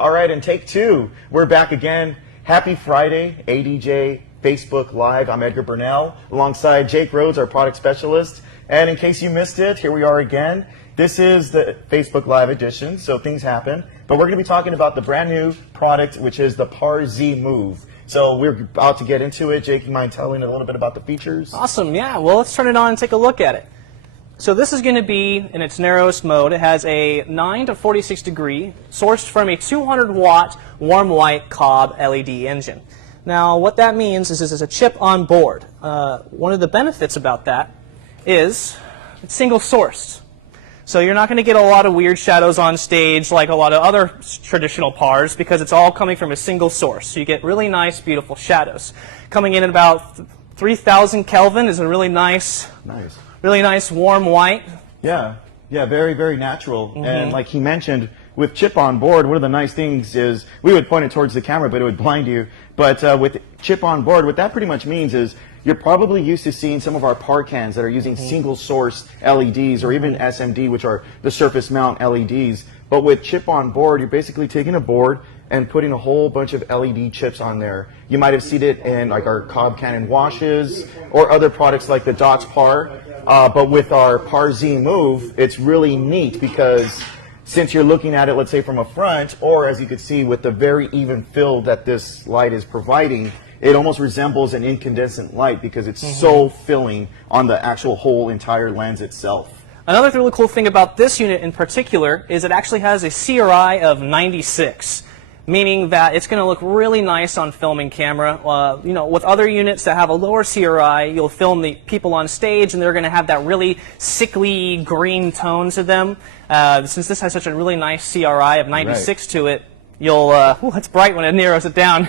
All right, and take two. We're back again. Happy Friday, ADJ Facebook Live. I'm Edgar Burnell alongside Jake Rhodes, our product specialist. And in case you missed it, here we are again. This is the Facebook Live edition, so things happen. But we're going to be talking about the brand new product, which is the PAR-Z Move. So we're about to get into it. Jake, you mind telling a little bit about the features? Awesome, yeah. Well, let's turn it on and take a look at it. So this is going to be in its narrowest mode. It has a 9 to 46 degree, sourced from a 200 watt warm white C.O.B. LED engine. Now what that means is this is a chip on board. One of the benefits about that is it's single sourced. So you're not going to get a lot of weird shadows on stage like a lot of other traditional PARs because it's all coming from a single source. So you get really nice, beautiful shadows. Coming in at about 3,000 Kelvin is a really nice warm white. Yeah, very, very natural. And like he mentioned, with chip on board, one of the nice things is we would point it towards the camera, but it would blind you. But with chip on board, what that pretty much means is you're probably used to seeing some of our PAR cans that are using single source LEDs or even SMD, which are the surface mount LEDs. But with chip on board, you're basically taking a board and putting a whole bunch of LED chips on there. You might have seen it in like our C.O.B. Cannon washes or other products like the Dots PAR. But with our PAR-Z Move, it's really neat because since you're looking at it, let's say from a front, or as you can see with the very even fill that this light is providing, it almost resembles an incandescent light because it's so filling on the actual whole entire lens itself. Another really cool thing about this unit in particular is it actually has a CRI of 96. Meaning that it's going to look really nice on filming camera. You know, with other units that have a lower CRI, you'll film the people on stage and they're going to have that really sickly green tone to them. Since this has such a really nice CRI of 96 to it, you'll, it's bright when it narrows it down.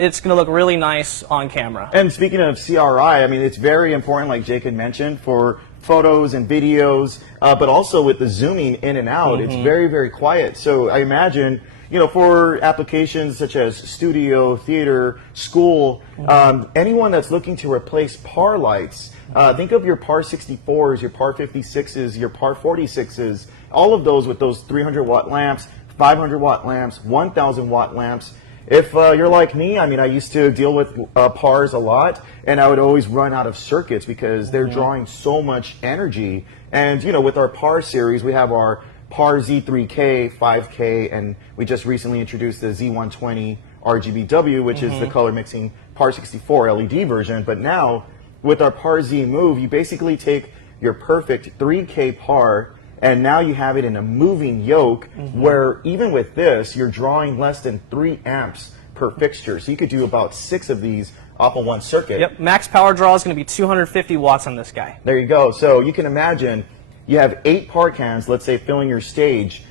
It's going to look really nice on camera. And speaking of CRI, I mean, it's very important, like Jake had mentioned, for photos and videos, but also with the zooming in and out, it's very, very quiet. So I imagine, you know, for applications such as studio, theater, school, anyone that's looking to replace PAR lights, think of your PAR 64s, your PAR 56s, your PAR 46s, all of those with those 300 watt lamps, 500 watt lamps, 1,000 watt lamps. If you're like me, I mean, I used to deal with PARs a lot, and I would always run out of circuits because they're drawing so much energy. And, you know, with our PAR series, we have our PAR Z3K, 5K, and we just recently introduced the Z120 RGBW, which is the color mixing PAR 64 LED version. But now, with our PAR-Z Move, you basically take your perfect 3K PAR, and now you have it in a moving yoke, where even with this, you're drawing less than 3 amps per fixture. So you could do about 6 of these off of one circuit. Yep, max power draw is going to be 250 watts on this guy. There you go. So you can imagine you have 8 PAR cans, let's say, filling your stage.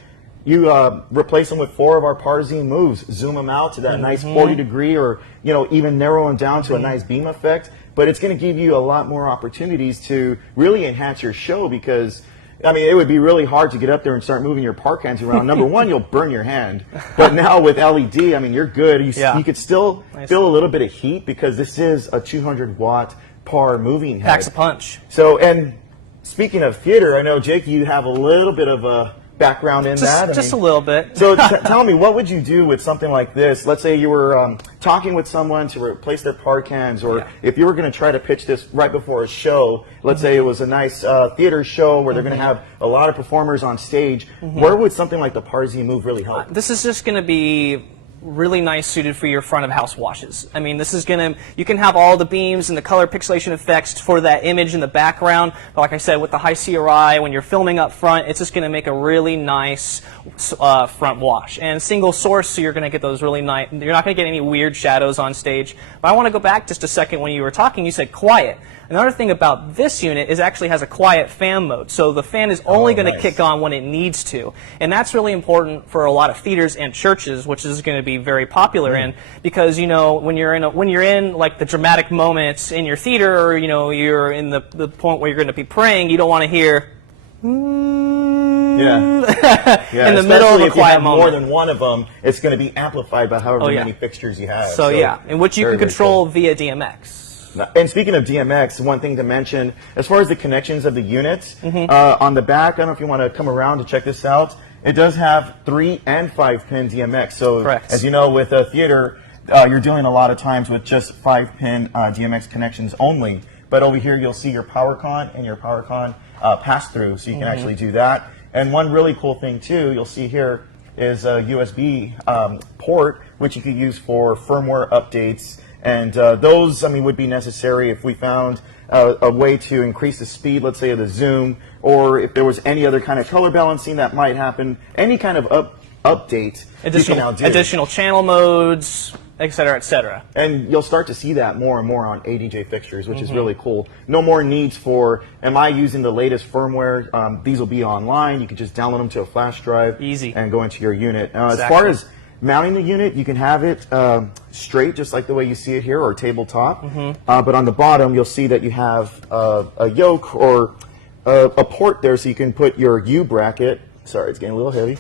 You replace them with 4 of our PAR-Z Moves, zoom them out to that nice 40 degree, or, you know, even narrow them down to a nice beam effect. But it's going to give you a lot more opportunities to really enhance your show because, I mean, it would be really hard to get up there and start moving your PAR cans around. Number one, you'll burn your hand. But now with LED, I mean, you're good. You could still feel a little bit of heat because this is a 200 watt PAR moving head. Packs a punch. So, and speaking of theater, I know, Jake, you have a little bit of a background in that. Just a little bit. So tell me, what would you do with something like this? Let's say you were talking with someone to replace their PAR cans, or if you were going to try to pitch this right before a show, let's say it was a nice theater show where they're going to have a lot of performers on stage, where would something like the PAR-Z Move really help? This is just going to be really nice suited for your front of house washes. I mean, this is going to, you can have all the beams and the color pixelation effects for that image in the background, but like I said, with the high CRI, when you're filming up front, it's just going to make a really nice front wash. And single source, so you're going to get those really nice, you're not going to get any weird shadows on stage. But I want to go back just a second. When you were talking, you said quiet. Another thing about this unit is it actually has a quiet fan mode, so the fan is only going to kick on when it needs to, and that's really important for a lot of theaters and churches, which is going to be very popular in, because, you know, when you're in like the dramatic moments in your theater, or, you know, you're in the point where you're going to be praying, you don't want to hear in the middle of a quiet moment. More than one of them, it's going to be amplified by however many fixtures you have. So yeah, and which you can control via DMX. And speaking of DMX, one thing to mention, as far as the connections of the units, on the back, I don't know if you want to come around to check this out, it does have 3 and 5-pin DMX. So Correct. as you know, with a theater, you're dealing a lot of times with just 5-pin DMX connections only. But over here, you'll see your power con and your power con pass through, so you can actually do that. And one really cool thing too, you'll see here, is a USB port, which you could use for firmware updates. And those, I mean, would be necessary if we found a way to increase the speed, let's say, of the zoom, or if there was any other kind of color balancing that might happen, any kind of update you can now do. Additional channel modes, et cetera, et cetera. And you'll start to see that more and more on ADJ fixtures, which is really cool. No more needs for, am I using the latest firmware? These will be online. You can just download them to a flash drive. Easy. And go into your unit. Exactly. As far as mounting the unit, you can have it straight, just like the way you see it here, or tabletop. But on the bottom, you'll see that you have a yoke or a port there, so you can put your U bracket. Sorry, it's getting a little heavy.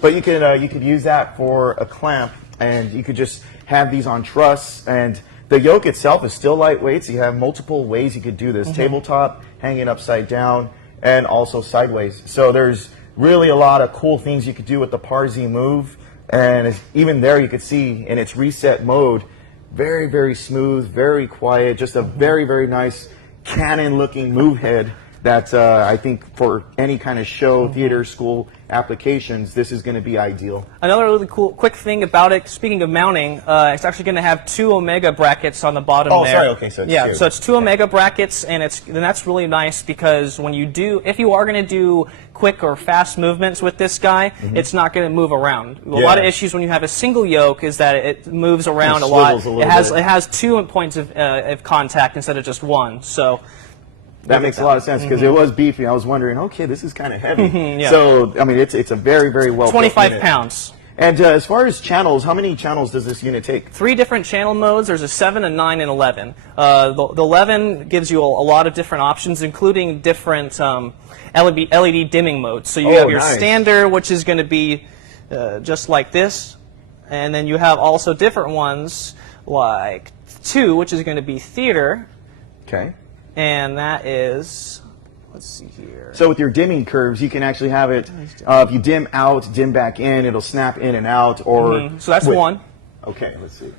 But you could use that for a clamp, and you could just have these on truss. And the yoke itself is still lightweight, so you have multiple ways you could do this. Tabletop, hanging upside down, and also sideways. So there's really a lot of cool things you could do with the Parzi Move. And even there, you could see in its reset mode, very, very smooth, very quiet, just a very, very nice Canon-looking move head that I think for any kind of show, theater, school applications, this is going to be ideal. Another really cool, quick thing about it, speaking of mounting, it's actually going to have 2 Omega brackets on the bottom there. Oh, sorry, okay, so it's yeah, two. so it's 2 Omega brackets, and that's really nice because when you do, if you are going to do quick or fast movements with this guy, it's not going to move around. A lot of issues when you have a single yoke is that it moves around a lot. It has 2 points of contact instead of just 1. So. That makes a lot of sense because it was beefy. I was wondering, okay, this is kind of heavy. So, I mean, it's a very, very well 25 pounds. And as far as channels, how many channels does this unit take? 3 different channel modes. There's a 7, a 9, and 11. The 11 gives you a lot of different options, including different LED dimming modes. So you have your standard, which is going to be just like this. And then you have also different ones like 2, which is going to be theater. Okay. And that is, let's see here. So with your dimming curves, you can actually have it, if you dim out, dim back in, it'll snap in and out. Or So that's 1. Okay, let's see.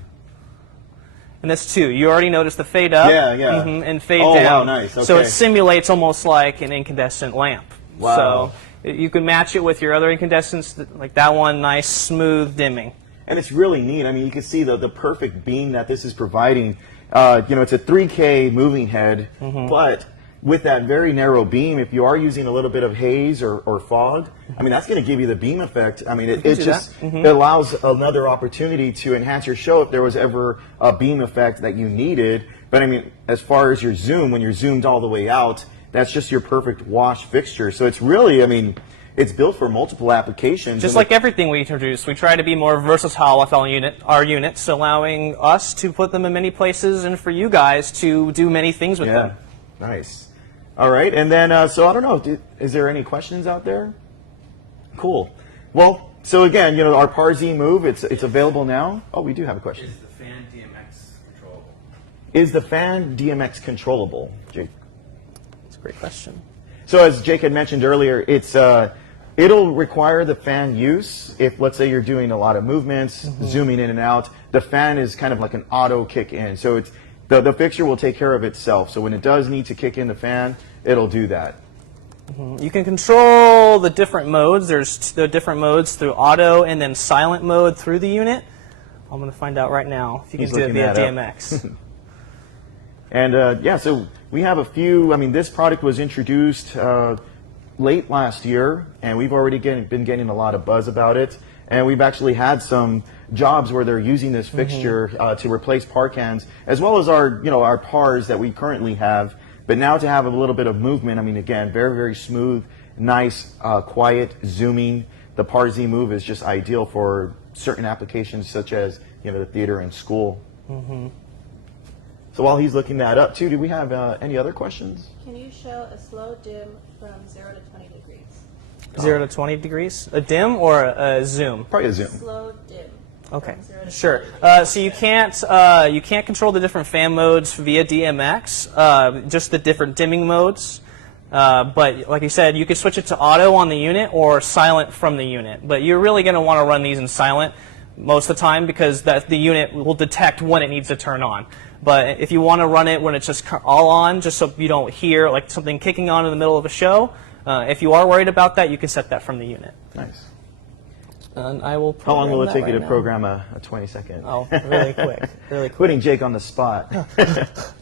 And that's 2. You already noticed the fade up and fade down. Oh, wow, nice. Okay. So it simulates almost like an incandescent lamp. Wow. So you can match it with your other incandescents, like that one, nice, smooth dimming. And it's really neat. I mean, you can see the perfect beam that this is providing. It's a 3K moving head, but with that very narrow beam, if you are using a little bit of haze or fog, I mean, that's going to give you the beam effect. I mean, it just it allows another opportunity to enhance your show if there was ever a beam effect that you needed. But I mean, as far as your zoom, when you're zoomed all the way out, that's just your perfect wash fixture. So it's really, I mean, it's built for multiple applications. Just like everything we introduce, we try to be more versatile with our units, allowing us to put them in many places and for you guys to do many things with them. Nice. All right, and then, so I don't know, is there any questions out there? Cool. Well, so again, our Parzi Move, it's available now. Oh, we do have a question. Is the fan DMX controllable? Is the fan DMX controllable, Jake? That's a great question. So as Jake had mentioned earlier, it'll require the fan use if, let's say, you're doing a lot of movements, zooming in and out. The fan is kind of like an auto kick in. So it's the fixture will take care of itself. So when it does need to kick in the fan, it'll do that. You can control the different modes. There's the different modes through auto and then silent mode through the unit. I'm going to find out right now if you can do it via DMX. And so we have a few. I mean, this product was introduced late last year, and we've already been getting a lot of buzz about it. And we've actually had some jobs where they're using this fixture to replace par cans, as well as our pars that we currently have. But now to have a little bit of movement, I mean, again, very, very smooth, nice, quiet zooming. The Parzi Move is just ideal for certain applications such as the theater and school. So while he's looking that up, too, do we have any other questions? Can you show a slow dim from 0 to 20 degrees? 0 to 20 degrees? A dim or a zoom? Probably a zoom. Slow dim. Okay, From 0 to sure. 20 degrees. So you can't control the different fan modes via DMX, just the different dimming modes. But like I said, you could switch it to auto on the unit or silent from the unit. But you're really going to want to run these in silent most of the time because the unit will detect when it needs to turn on. But if you want to run it when it's just all on, just so you don't hear like something kicking on in the middle of a show, if you are worried about that, you can set that from the unit. Nice. And I will. How long will it take you to program a 20-second? Oh, really quick. Really quick. Putting Jake on the spot.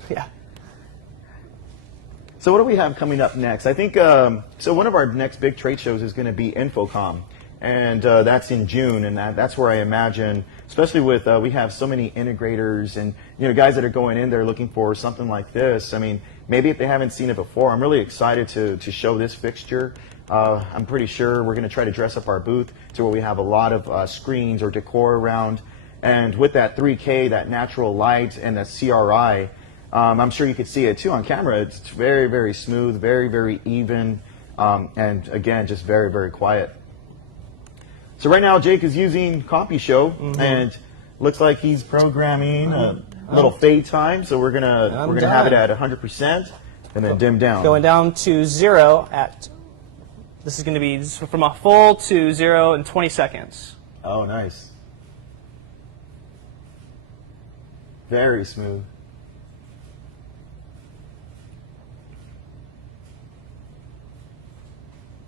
Yeah. So what do we have coming up next? I think, so one of our next big trade shows is going to be Infocom, and that's in June, and that's where I imagine, especially with, we have so many integrators and, guys that are going in there looking for something like this. I mean, maybe if they haven't seen it before, I'm really excited to show this fixture. I'm pretty sure we're going to try to dress up our booth to where we have a lot of screens or decor around, and with that 3K, that natural light, and that CRI, I'm sure you could see it too on camera. It's very, very smooth, very, very even, and again, just very, very quiet. So right now, Jake is using Copy Show, and looks like he's programming a little fade time. So we're gonna have it at 100%, and then dim down. Going down to 0 at. This is going to be from a full to 0 in 20 seconds. Oh, nice. Very smooth.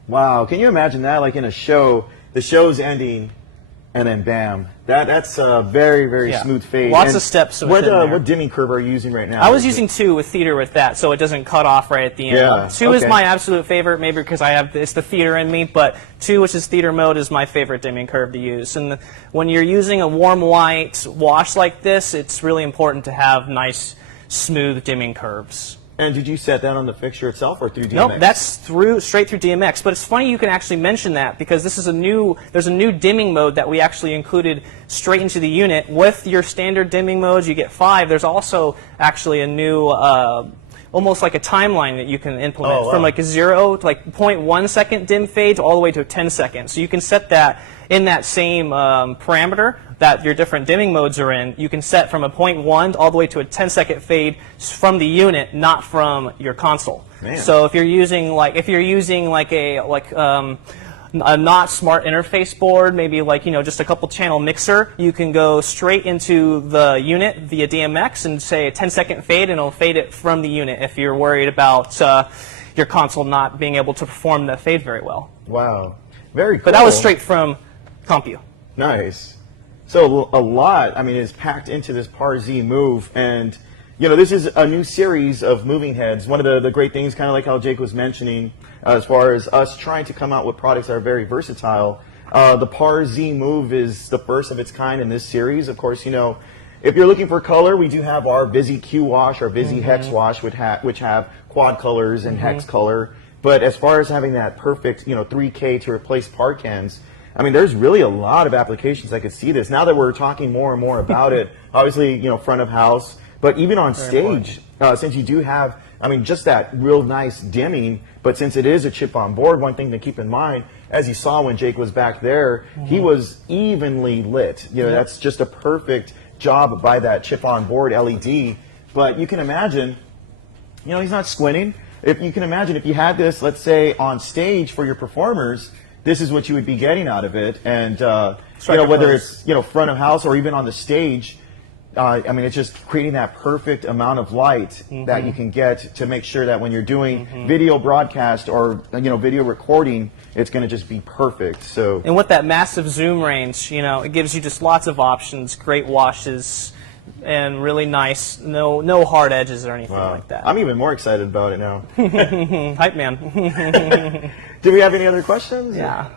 Wow, can you imagine that? Like in a show, the show's ending, and then bam. That's a very, very smooth fade. Lots of steps What within there. what dimming curve are you using right now? I was using 2 with theater with that, so it doesn't cut off right at the end. Yeah, 2 is okay. my absolute favorite, maybe because it's the theater in me, but 2, which is theater mode, is my favorite dimming curve to use. And when you're using a warm white wash like this, it's really important to have nice, smooth dimming curves. And did you set that on the fixture itself or through DMX? Nope, that's straight through DMX. But it's funny you can actually mention that because there's a new dimming mode that we actually included straight into the unit. With your standard dimming modes, you get 5. There's also actually a new, almost like a timeline that you can implement from like a 0 to like 0.1 second dim fade to all the way to 10 seconds. So you can set that in that same parameter that your different dimming modes are in. You can set from a 0.1 all the way to a 10-second fade from the unit, not from your console. Man. So if you're using like a not smart interface board, maybe like just a couple channel mixer, you can go straight into the unit via DMX and say a 10-second fade, and it'll fade it from the unit if you're worried about your console not being able to perform the fade very well. Wow, very cool. But that was straight from CompuShow. Nice. So a lot, I mean, is packed into this PAR-Z move, and this is a new series of moving heads. One of the great things, kind of like how Jake was mentioning, as far as us trying to come out with products that are very versatile, the PAR-Z move is the first of its kind in this series. Of course, if you're looking for color, we do have our Visi Q Wash, our Visi Hex Wash, which have quad colors and hex color. But as far as having that perfect, 3K to replace par cans, I mean, there's really a lot of applications that could see this. Now that we're talking more and more about it, obviously, front of house, but even on stage, since you do have, I mean, just that real nice dimming, but since it is a chip on board, one thing to keep in mind, as you saw when Jake was back there, he was evenly lit. That's just a perfect job by that chip on board LED. But you can imagine, he's not squinting. If you can imagine if you had this, let's say, on stage for your performers, this is what you would be getting out of it. And, whether it's, front of house or even on the stage, I mean, it's just creating that perfect amount of light that you can get to make sure that when you're doing video broadcast or, video recording, it's going to just be perfect. So, and with that massive zoom range, it gives you just lots of options, great washes, and really nice, no hard edges or anything like that. I'm even more excited about it now. Hype man. Do we have any other questions? Yeah.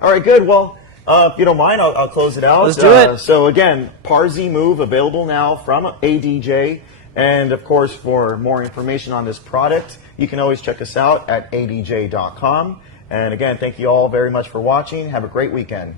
All right, good. Well, if you don't mind, I'll close it out. Let's do it. So again, PAR-Z Move available now from ADJ. And of course, for more information on this product, you can always check us out at adj.com. And again, thank you all very much for watching. Have a great weekend.